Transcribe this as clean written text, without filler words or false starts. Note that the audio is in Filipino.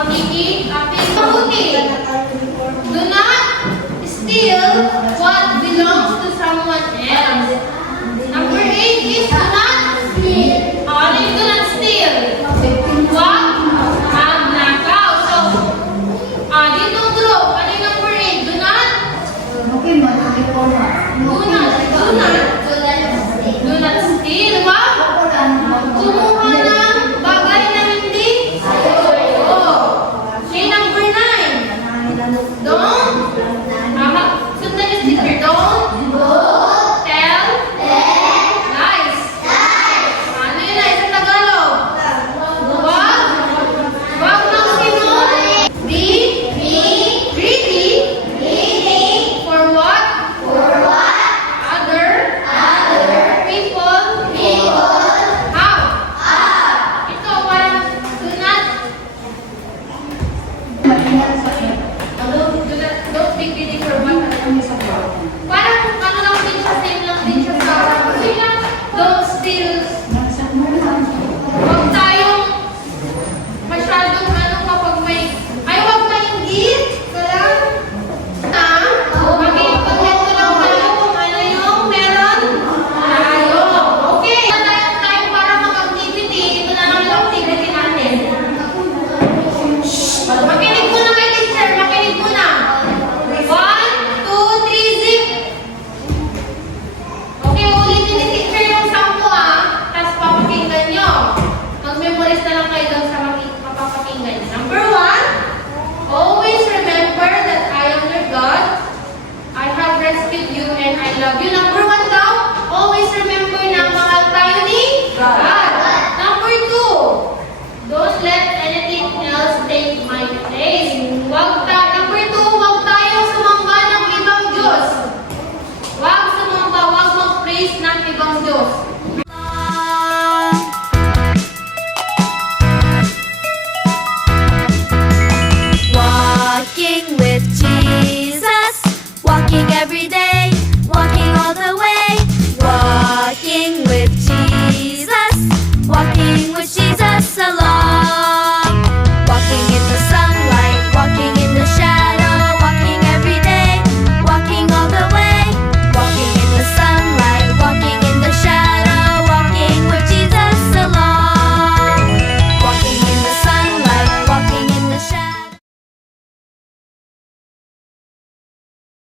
Mabuti. Do not steal what belongs to someone else. Number 8 is do not steal. Ano yung do not steal? What? Magnakaw. So, dito group. Ano yung number 8? Do not? Do not steal. What? Kumuha ng bagay na hindi sa'yo. Okay, number 9. Don't. Sundan yung sticker. Don't tell lies. Ano yun na? Sa Tagalog? Wag nang sinungaling. Be greedy for what? Other people have. Ito, parang do not don't be greedy for what parang ano lang din siya, same lang din siya sa don't steal. Huwag tayong masyadong ano kapag may huwag mainggit. Maging lang tayo kung ano yung meron tayo. Okay, tayo para mag-activity. Ito na lang yung activity natin. Makinig muna kay teacher. Makinig muna. 1, 2, 3, zip. Okay, ulitin ni teacher yung 10 tapos papakinggan nyo. Mag-memorize na lang kayo doon sa mapapakinggan nyo. Number 1, always remember that I am your God. I have rescued you and I love you. Number 1 daw, always remember na mahal tayo ni God. Number 2, don't let anything else take my place. Number 2, huwag tayong sumamba ng ibang Diyos. Huwag sumamba, huwag mag-praise ng ibang Diyos. Walking with Jesus, walking every day, walking all the way. Walking with Jesus, walking with Jesus.